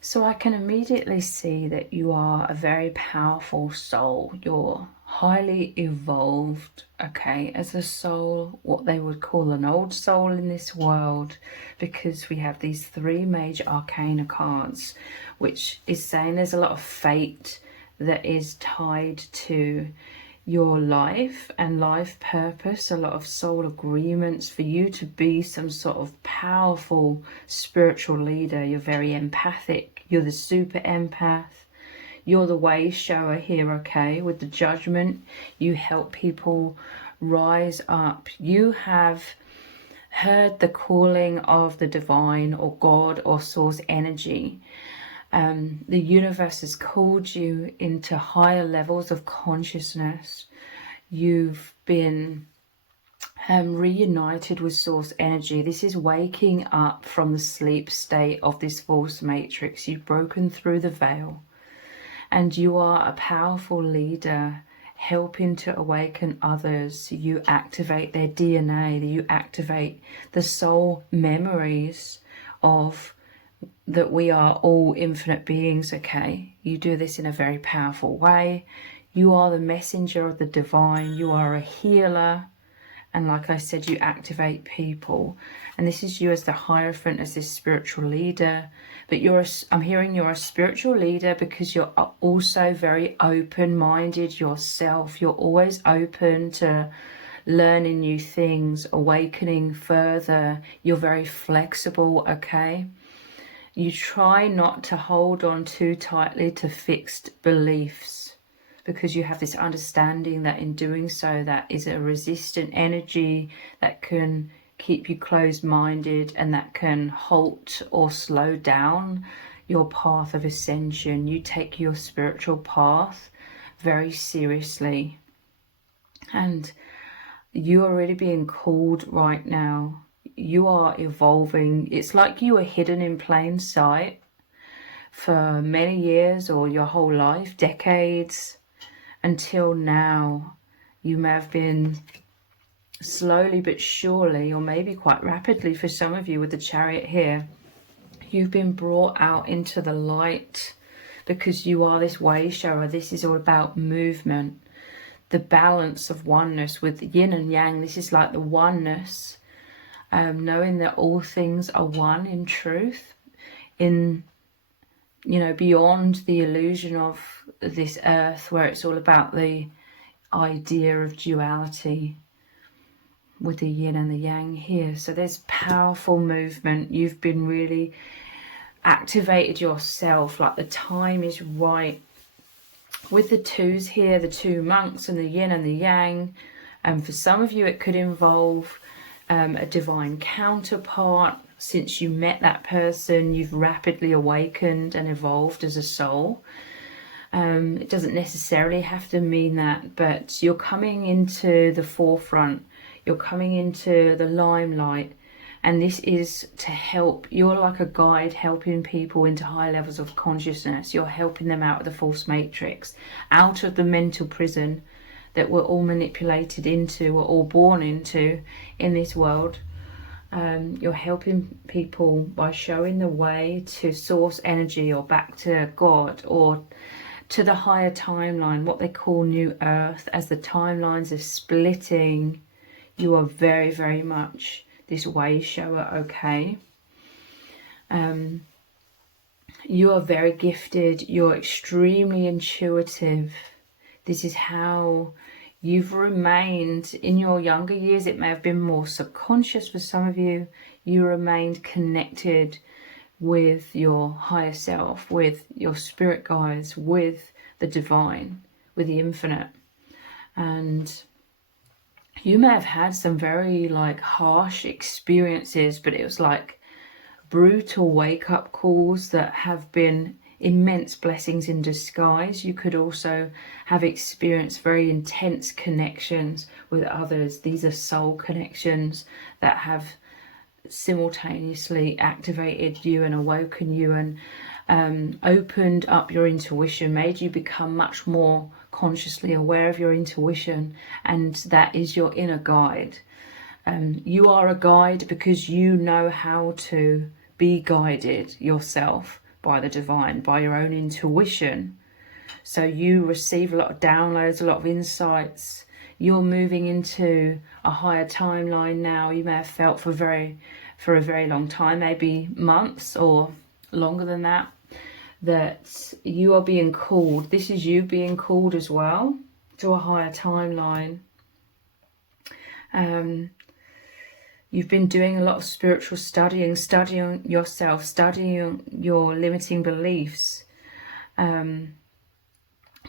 So I can immediately see that you are a very powerful soul. You're highly evolved, okay, as a soul, what they would call an old soul in this world, because we have these three major arcana cards, which is saying there's a lot of fate that is tied to your life and life purpose, a lot of soul agreements for you to be some sort of powerful spiritual leader. You're very empathic, you're the super empath, you're the way shower here, okay? With the judgment, you help people rise up. You have heard the calling of the divine or God or source energy. The universe has called you into higher levels of consciousness. You've been reunited with source energy. This is waking up from the sleep state of this false matrix. You've broken through the veil, and you are a powerful leader, helping to awaken others. You activate their DNA, you activate the soul memories of that we are all infinite beings, okay? You do this in a very powerful way. You are the messenger of the divine. You are a healer. And like I said, you activate people. And this is you as the Hierophant, as this spiritual leader. But I'm hearing you're a spiritual leader because you're also very open-minded yourself. You're always open to learning new things, awakening further. You're very flexible, okay? You try not to hold on too tightly to fixed beliefs, because you have this understanding that in doing so, that is a resistant energy that can keep you closed-minded and that can halt or slow down your path of ascension. You take your spiritual path very seriously, and you are really being called right now. You are evolving. It's like you were hidden in plain sight for many years, or your whole life, decades, until now. You may have been slowly but surely, or maybe quite rapidly for some of you with the Chariot here, you've been brought out into the light, because you are this way shower. This is all about movement, the balance of oneness with yin and yang. This is like the oneness, knowing that all things are one in truth, in, you know, beyond the illusion of this earth, where it's all about the idea of duality with the yin and the yang here. So there's powerful movement. You've been really activated yourself, like the time is right. With the twos here, the two monks and the yin and the yang, and for some of you it could involve a divine counterpart. Since you met that person, you've rapidly awakened and evolved as a soul. It doesn't necessarily have to mean that, but you're coming into the forefront, you're coming into the limelight, and this is to help. You're like a guide helping people into high levels of consciousness. You're helping them out of the false matrix, out of the mental prison that we're all manipulated into, we're all born into in this world. You're helping people by showing the way to source energy, or back to God, or to the higher timeline, what they call New Earth. As the timelines are splitting, you are very, very much this way shower, okay? You are very gifted. You're extremely intuitive. This is how you've remained in your younger years. It may have been more subconscious for some of you. You remained connected with your higher self, with your spirit guides, with the divine, with the infinite. And you may have had some very like harsh experiences, but it was like brutal wake-up calls that have been immense blessings in disguise. You could also have experienced very intense connections with others. These are soul connections that have simultaneously activated you and awoken you, and opened up your intuition, made you become much more consciously aware of your intuition, and that is your inner guide. You are a guide because you know how to be guided yourself by the divine, by your own intuition. So you receive a lot of downloads, a lot of insights. You're moving into a higher timeline now. You may have felt for a very long time, maybe months or longer than that, that you are being called. This is you being called as well to a higher timeline. You've been doing a lot of spiritual studying yourself, studying your limiting beliefs,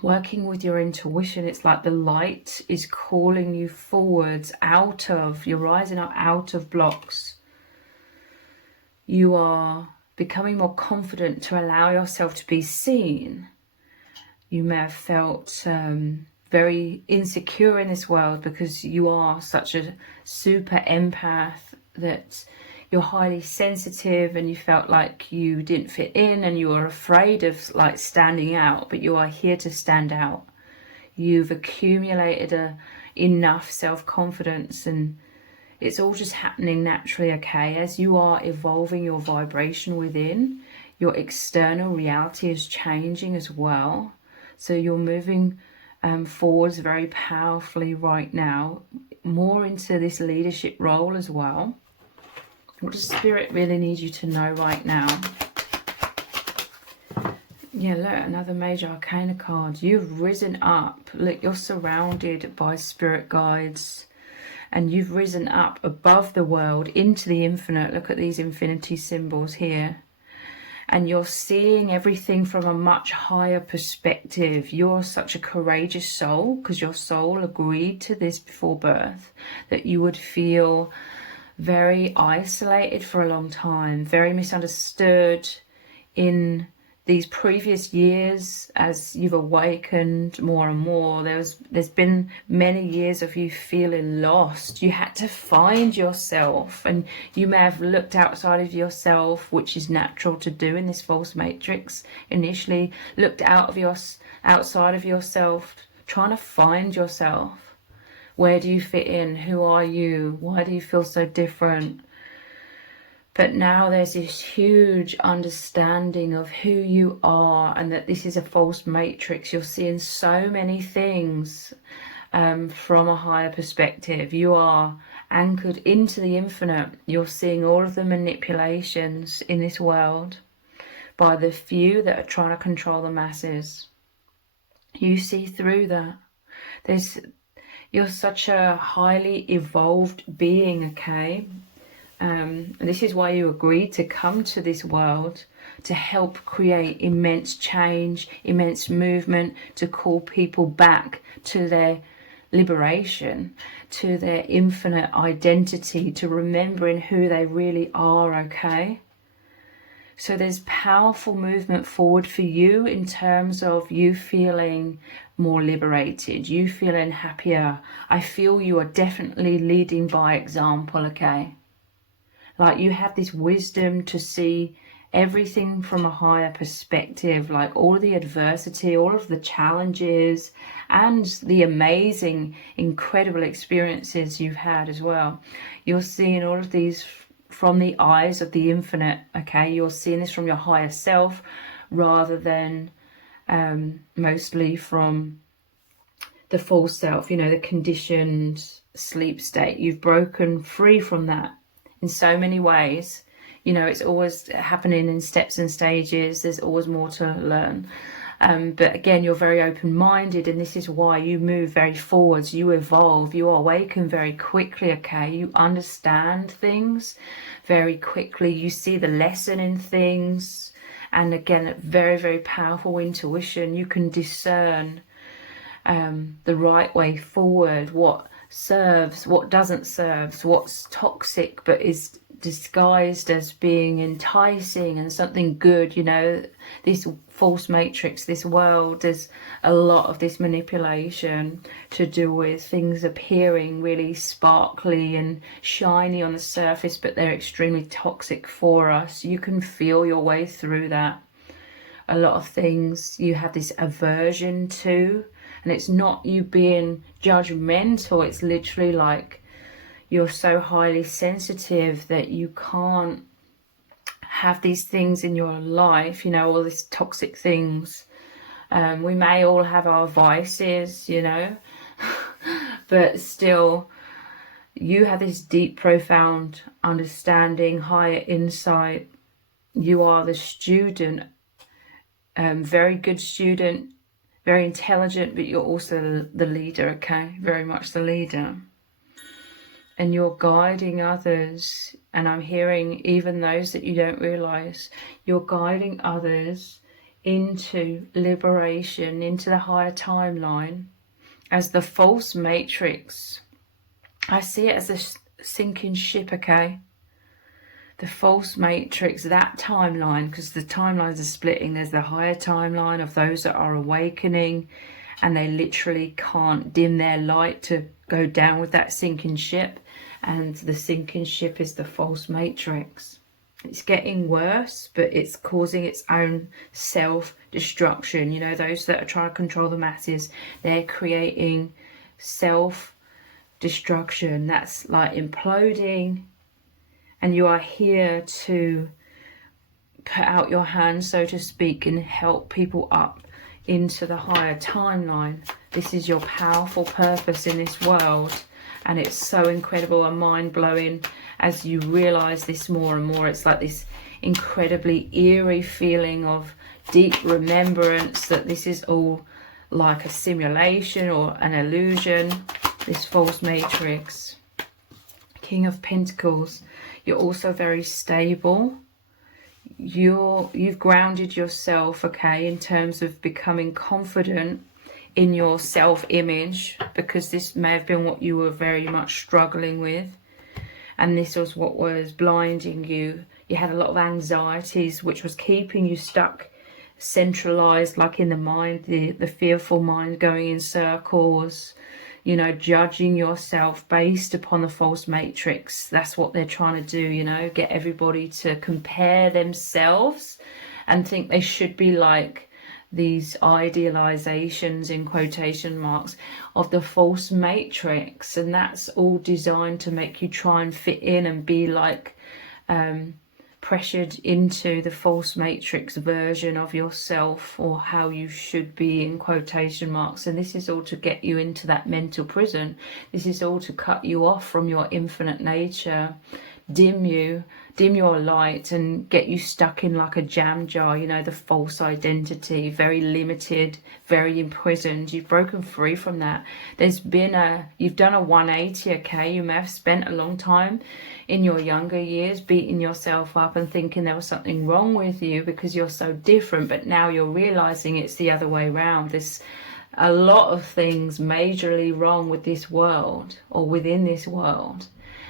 working with your intuition. It's like the light is calling you forwards you're rising up out of blocks. You are becoming more confident to allow yourself to be seen. You may have felt very insecure in this world because you are such a super empath, that you're highly sensitive, and you felt like you didn't fit in and you were afraid of like standing out, but you are here to stand out. You've accumulated enough self-confidence, and it's all just happening naturally, okay? As you are evolving your vibration within, your external reality is changing as well. So you're moving forwards very powerfully right now, more into this leadership role as well. What does Spirit really need you to know right now? Yeah, look, another major arcana card. You've risen up. Look, you're surrounded by spirit guides, and you've risen up above the world into the infinite. Look at these infinity symbols here. And you're seeing everything from a much higher perspective. You're such a courageous soul, because your soul agreed to this before birth, that you would feel very isolated for a long time, very misunderstood in these previous years. As you've awakened more and more, there's been many years of you feeling lost. You had to find yourself, and you may have looked outside of yourself, which is natural to do in this false matrix. Initially looked outside of yourself, trying to find yourself. Where do you fit in? Who are you? Why do you feel so different? But now there's this huge understanding of who you are, and that this is a false matrix. You're seeing so many things from a higher perspective. You are anchored into the infinite. You're seeing all of the manipulations in this world by the few that are trying to control the masses. You see through that. You're such a highly evolved being, okay? And this is why you agreed to come to this world, to help create immense change, immense movement, to call people back to their liberation, to their infinite identity, to remembering who they really are, okay? So there's powerful movement forward for you in terms of you feeling more liberated, you feeling happier. I feel you are definitely leading by example, okay? Like you have this wisdom to see everything from a higher perspective, like all of the adversity, all of the challenges, and the amazing, incredible experiences you've had as well. You're seeing all of these from the eyes of the infinite, okay? You're seeing this from your higher self rather than mostly from the false self, you know, the conditioned sleep state. You've broken free from that in so many ways. You know, it's always happening in steps and stages. There's always more to learn. But again, you're very open-minded, and this is why you move very forwards. You evolve. You awaken very quickly, okay? You understand things very quickly. You see the lesson in things. And again, very, very powerful intuition. You can discern the right way forward, what serves, what doesn't serve, what's toxic but is disguised as being enticing and something good. You know, this false matrix, this world, there's a lot of this manipulation to do with things appearing really sparkly and shiny on the surface, but they're extremely toxic for us. You can feel your way through that. A lot of things you have this aversion to, and it's not you being judgmental, it's literally like you're so highly sensitive that you can't have these things in your life, you know, all these toxic things. We may all have our vices, you know, but still you have this deep, profound understanding, higher insight. You are the student, very good student, very intelligent, but you're also the leader, okay? Very much the leader. And you're guiding others, and I'm hearing even those that you don't realize, you're guiding others into liberation, into the higher timeline, as the false matrix. I see it as a sinking ship, okay? The false matrix, that timeline, because the timelines are splitting. There's the higher timeline of those that are awakening, and they literally can't dim their light to go down with that sinking ship. And the sinking ship is the false matrix. It's getting worse, but it's causing its own self-destruction. You know, those that are trying to control the masses, they're creating self-destruction. That's like imploding. And you are here to put out your hand, so to speak, and help people up into the higher timeline. This is your powerful purpose in this world. And it's so incredible and mind-blowing as you realize this more and more. It's like this incredibly eerie feeling of deep remembrance that this is all like a simulation or an illusion, this false matrix. King of Pentacles. You're also very stable. You've grounded yourself, okay, in terms of becoming confident in your self-image, because this may have been what you were very much struggling with, and this was what was blinding you. You had a lot of anxieties which was keeping you stuck, centralized, like in the mind, the fearful mind going in circles, you know, judging yourself based upon the false matrix. That's what they're trying to do, you know, get everybody to compare themselves and think they should be like these idealizations, in quotation marks, of the false matrix. And that's all designed to make you try and fit in and be like pressured into the false matrix version of yourself, or how you should be, in quotation marks. And this is all to get you into that mental prison. This is all to cut you off from your infinite nature, dim your light, and get you stuck in like a jam jar, you know, the false identity, very limited, very imprisoned. You've broken free from that. You've done a 180, okay? You may have spent a long time in your younger years beating yourself up and thinking there was something wrong with you because you're so different, but now you're realizing it's the other way around. There's a lot of things majorly wrong with this world, or within this world,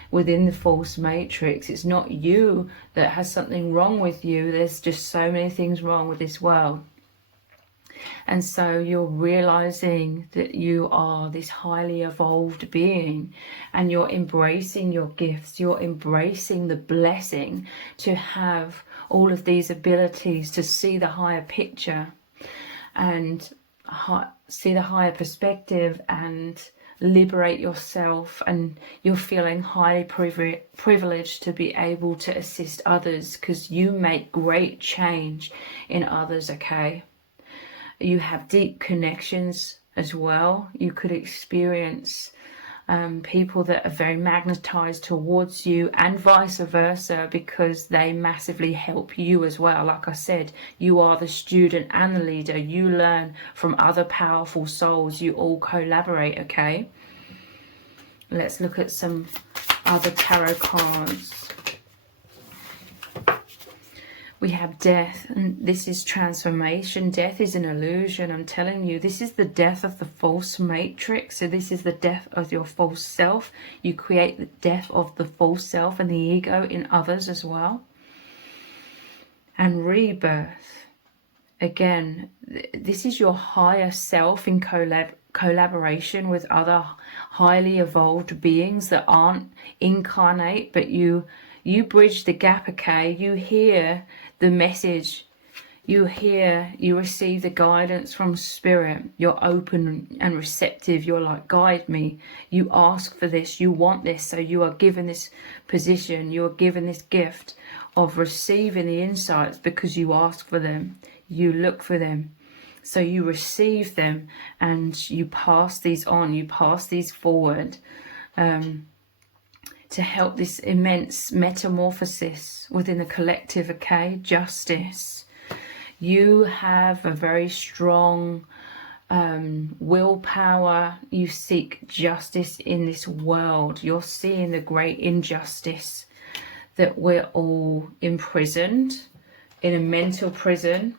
within the false matrix. It's not you that has something wrong with you. There's just so many things wrong with this world. And so you're realizing that you are this highly evolved being, and you're embracing your gifts. You're embracing the blessing to have all of these abilities to see the higher picture and see the higher perspective and liberate yourself. And you're feeling highly privileged to be able to assist others, because you make great change in others, okay? You have deep connections as well. You could experience people that are very magnetized towards you, and vice versa, because they massively help you as well. Like I said, you are the student and the leader. You learn from other powerful souls. You all collaborate, okay? Let's look at some other tarot cards. We have death, and this is transformation. Death is an illusion. I'm telling you, this is the death of the false matrix. So this is the death of your false self. You create the death of the false self and the ego in others as well. And rebirth. Again, this is your higher self in collaboration with other highly evolved beings that aren't incarnate, but you bridge the gap, okay? You hear the message, you receive the guidance from spirit. You're open and receptive. You're like, guide me. You ask for this, you want this, so you are given this position, you are given this gift of receiving the insights because you ask for them, you look for them. So you receive them and you pass these on, you pass these forward to help this immense metamorphosis within the collective, okay? Justice. You have a very strong willpower. You seek justice in this world. You're seeing the great injustice that we're all imprisoned in a mental prison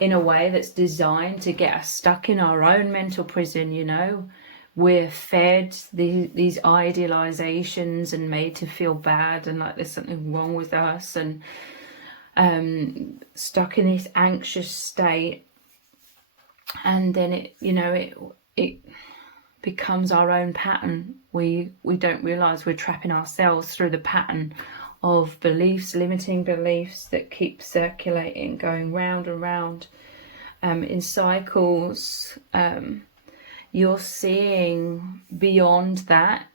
in a way that's designed to get us stuck in our own mental prison, you know. We're fed these idealizations and made to feel bad and like there's something wrong with us, and stuck in this anxious state. And then it becomes our own pattern. We don't realize we're trapping ourselves through the pattern of beliefs, limiting beliefs that keep circulating, going round and round in cycles. You're seeing beyond that.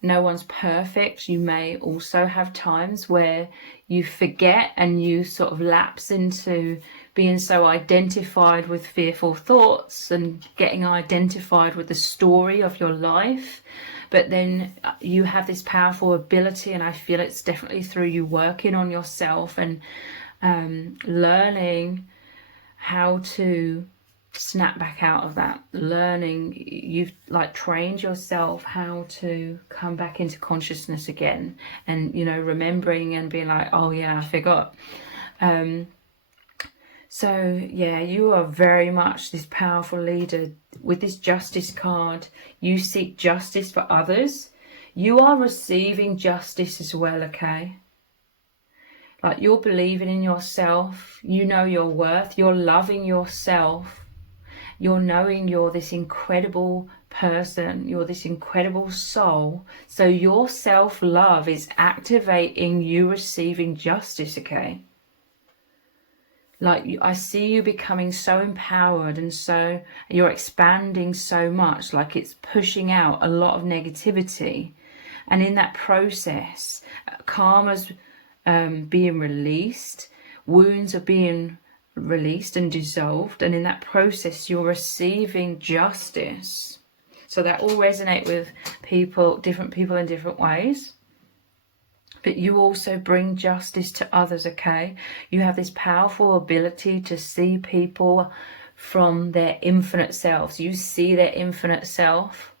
No one's perfect. You may also have times where you forget and you sort of lapse into being so identified with fearful thoughts and getting identified with the story of your life. But then you have this powerful ability, and I feel it's definitely through you working on yourself and learning how to snap back out of that. Learning, you've like trained yourself how to come back into consciousness again, and remembering and being like, oh yeah, I forgot. So yeah, you are very much this powerful leader. With this justice card, you seek justice for others. You are receiving justice as well, okay? Like, you're believing in yourself. You know your worth. You're loving yourself. You're knowing you're this incredible person. You're this incredible soul. So your self-love is activating you receiving justice, okay? Like, I see you becoming so empowered, and so you're expanding so much, like it's pushing out a lot of negativity. And in that process, karma's being released, wounds are being released and dissolved, and in that process you're receiving justice. So that all resonate with people, different people in different ways. But you also bring justice to others, okay? You have this powerful ability to see people from their infinite selves. You see their infinite self,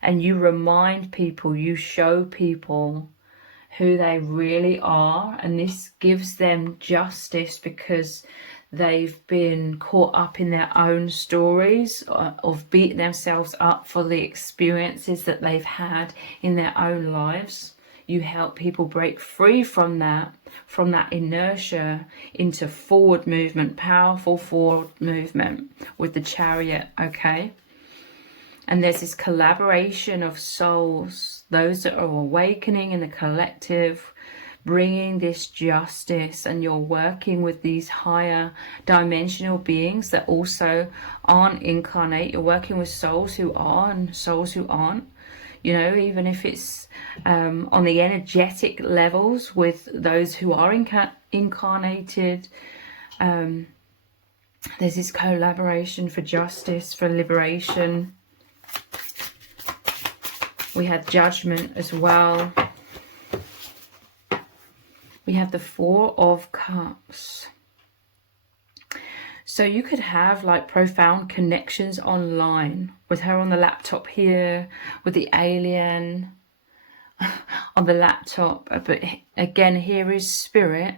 and you remind people, you show people who they really are, and this gives them justice because they've been caught up in their own stories of beating themselves up for the experiences that they've had in their own lives. You help people break free from that inertia into forward movement, powerful forward movement with the Chariot, okay? And there's this collaboration of souls, those that are awakening in the collective, bringing this justice, and you're working with these higher dimensional beings that also aren't incarnate. You're working with souls who are and souls who aren't. Even if it's on the energetic levels with those who are incarnated, there's this collaboration for justice, for liberation. We had judgment as well. We have the Four of Cups. So you could have like profound connections online with her on the laptop here, with the alien on the laptop. But again, here is spirit.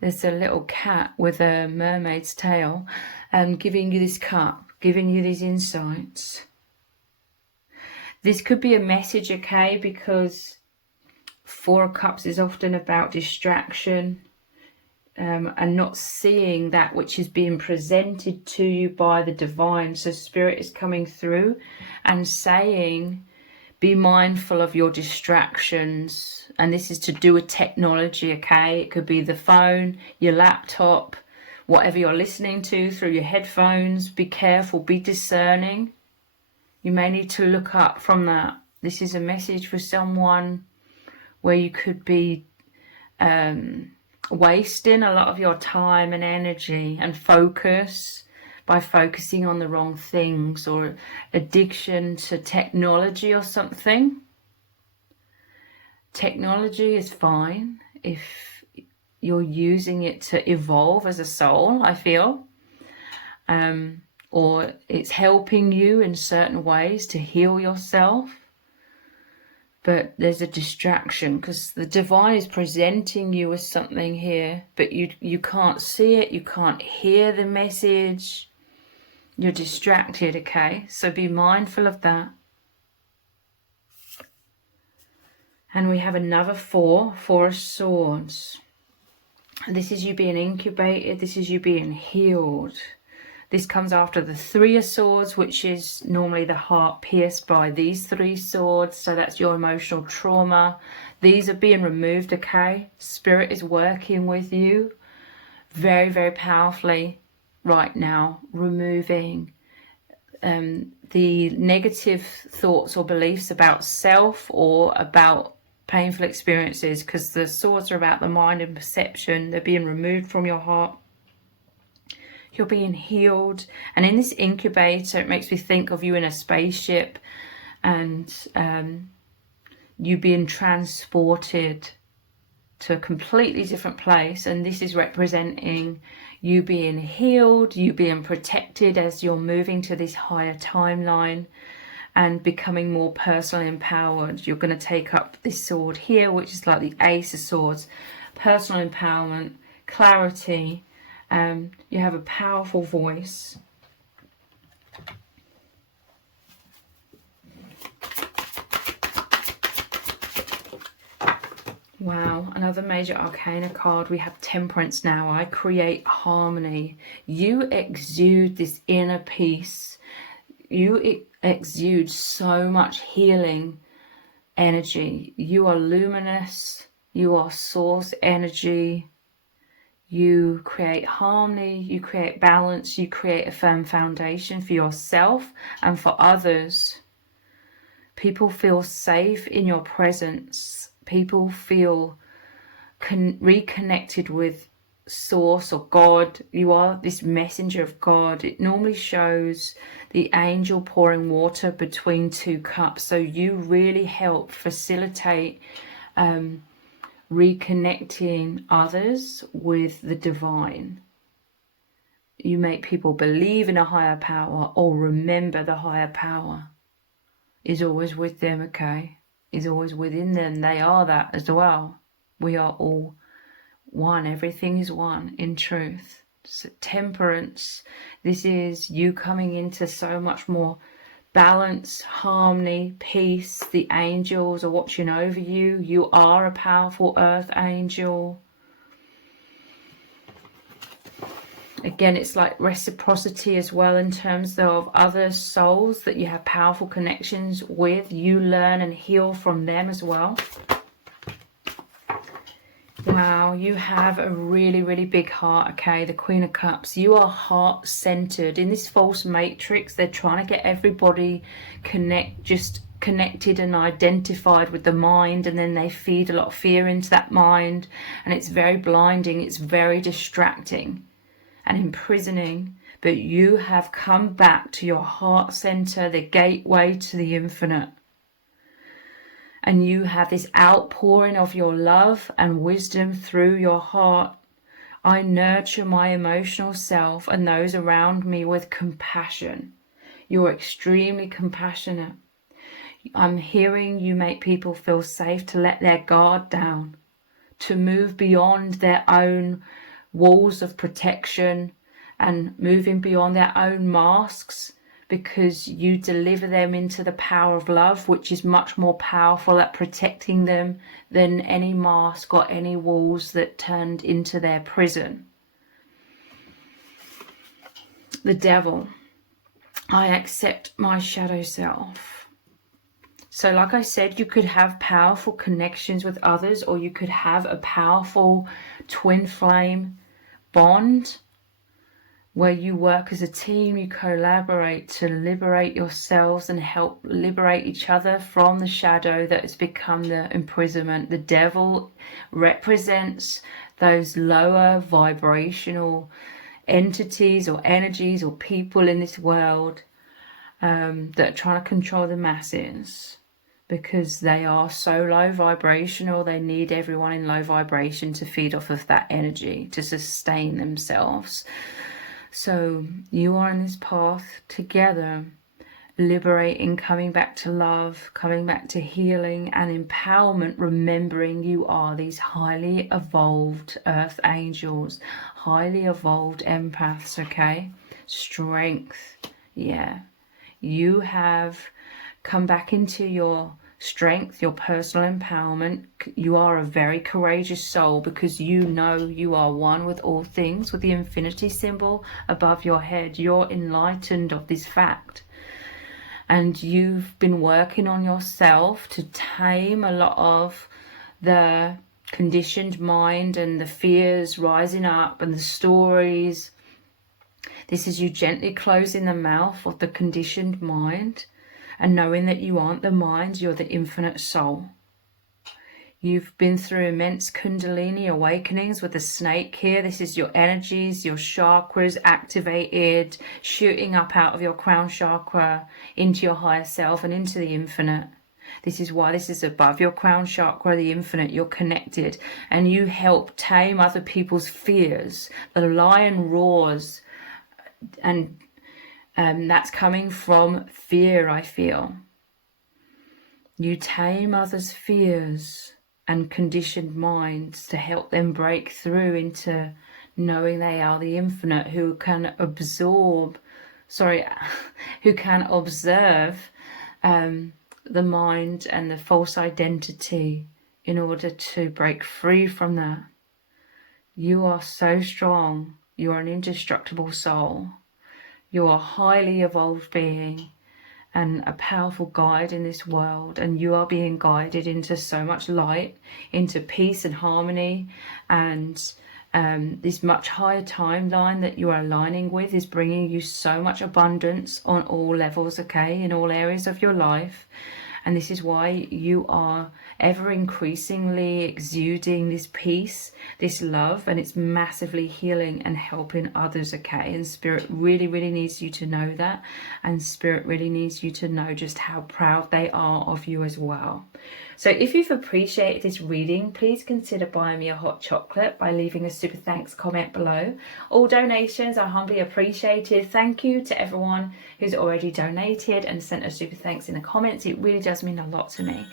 There's a little cat with a mermaid's tail, giving you this cup, giving you these insights. This could be a message, okay, because Four of Cups is often about distraction. And not seeing that which is being presented to you by the divine. So spirit is coming through and saying, be mindful of your distractions. And this is to do with technology, okay? It could be the phone, your laptop, whatever you're listening to through your headphones. Be careful, be discerning. You may need to look up from that. This is a message for someone where you could be wasting a lot of your time and energy and focus by focusing on the wrong things, or addiction to technology or something. Technology is fine if you're using it to evolve as a soul, I feel. Or it's helping you in certain ways to heal yourself. But there's a distraction because the divine is presenting you with something here, but you can't see it, you can't hear the message. You're distracted, okay? So be mindful of that. And we have another four of swords. This is you being incubated. This is you being healed. This comes after the 3 of swords, which is normally the heart pierced by these 3 swords. So that's your emotional trauma. These are being removed, okay? Spirit is working with you very, very powerfully right now, removing the negative thoughts or beliefs about self or about painful experiences, because the swords are about the mind and perception. They're being removed from your heart. You're being healed. And in this incubator, it makes me think of you in a spaceship and you being transported to a completely different place. And this is representing you being healed, you being protected as you're moving to this higher timeline and becoming more personally empowered. You're going to take up this sword here, which is like the Ace of Swords. Personal empowerment, clarity. You have a powerful voice. Wow, another major arcana card. We have Temperance now. I create harmony. You exude this inner peace. You exude so much healing energy. You are luminous. You are source energy. You create harmony. You create balance. You create a firm foundation for yourself and for others. People feel safe in your presence. People feel reconnected with Source or God. You are this messenger of God. It normally shows the angel pouring water between 2 cups. So you really help facilitate reconnecting others with the divine. You make people believe in a higher power or remember the higher power is always with them, okay? Is always within them. They are that as well. We are all one. Everything is one in truth. So temperance, this is you coming into so much more balance, harmony, peace. The angels are watching over you. You are a powerful earth angel. Again, it's like reciprocity as well in terms of other souls that you have powerful connections with. You learn and heal from them as well. Wow, you have a really, really big heart, okay? The Queen of Cups. You are heart-centered. In this false matrix, they're trying to get everybody connected and identified with the mind, and then they feed a lot of fear into that mind, and it's very blinding. It's very distracting and imprisoning, but you have come back to your heart center, the gateway to the infinite. And you have this outpouring of your love and wisdom through your heart. I nurture my emotional self and those around me with compassion. You're extremely compassionate. I'm hearing you make people feel safe to let their guard down, to move beyond their own walls of protection and moving beyond their own masks, because you deliver them into the power of love, which is much more powerful at protecting them than any mask or any walls that turned into their prison. The Devil. I accept my shadow self. So like I said, you could have powerful connections with others, or you could have a powerful twin flame bond where you work as a team, you collaborate to liberate yourselves and help liberate each other from the shadow that has become the imprisonment. The devil represents those lower vibrational entities or energies or people in this world that are trying to control the masses, because they are so low vibrational. They need everyone in low vibration to feed off of that energy to sustain themselves. So you are in this path together, liberating, coming back to love, coming back to healing and empowerment, remembering you are these highly evolved earth angels, highly evolved empaths, okay? Strength, yeah. You have come back into your strength, your personal empowerment. You are a very courageous soul, because you know you are one with all things, with the infinity symbol above your head. You're enlightened of this fact, and you've been working on yourself to tame a lot of the conditioned mind and the fears rising up and the stories. This is you gently closing the mouth of the conditioned mind and knowing that you aren't the mind, you're the infinite soul. You've been through immense Kundalini awakenings with the snake here. This is your energies, your chakras activated, shooting up out of your crown chakra into your higher self and into the infinite. This is why this is above your crown chakra, the infinite. You're connected, and you help tame other people's fears. The lion roars, and that's coming from fear, I feel. You tame others' fears and conditioned minds to help them break through into knowing they are the infinite, who can observe the mind and the false identity in order to break free from that. You are so strong. You are an indestructible soul. You are a highly evolved being and a powerful guide in this world, and you are being guided into so much light, into peace and harmony, and this much higher timeline that you are aligning with is bringing you so much abundance on all levels, okay, in all areas of your life. And this is why you are ever increasingly exuding this peace, this love, and it's massively healing and helping others, okay? And Spirit really, really needs you to know that. And Spirit really needs you to know just how proud they are of you as well. So if you've appreciated this reading, please consider buying me a hot chocolate by leaving a super thanks comment below. All donations are humbly appreciated. Thank you to everyone who's already donated and sent a super thanks in the comments. It really does mean a lot to me.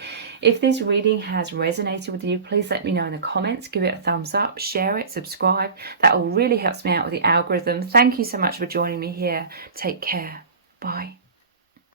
If this reading has resonated with you, please let me know in the comments. Give it a thumbs up, share it, subscribe. That all really helps me out with the algorithm. Thank you so much for joining me here. Take care. Bye.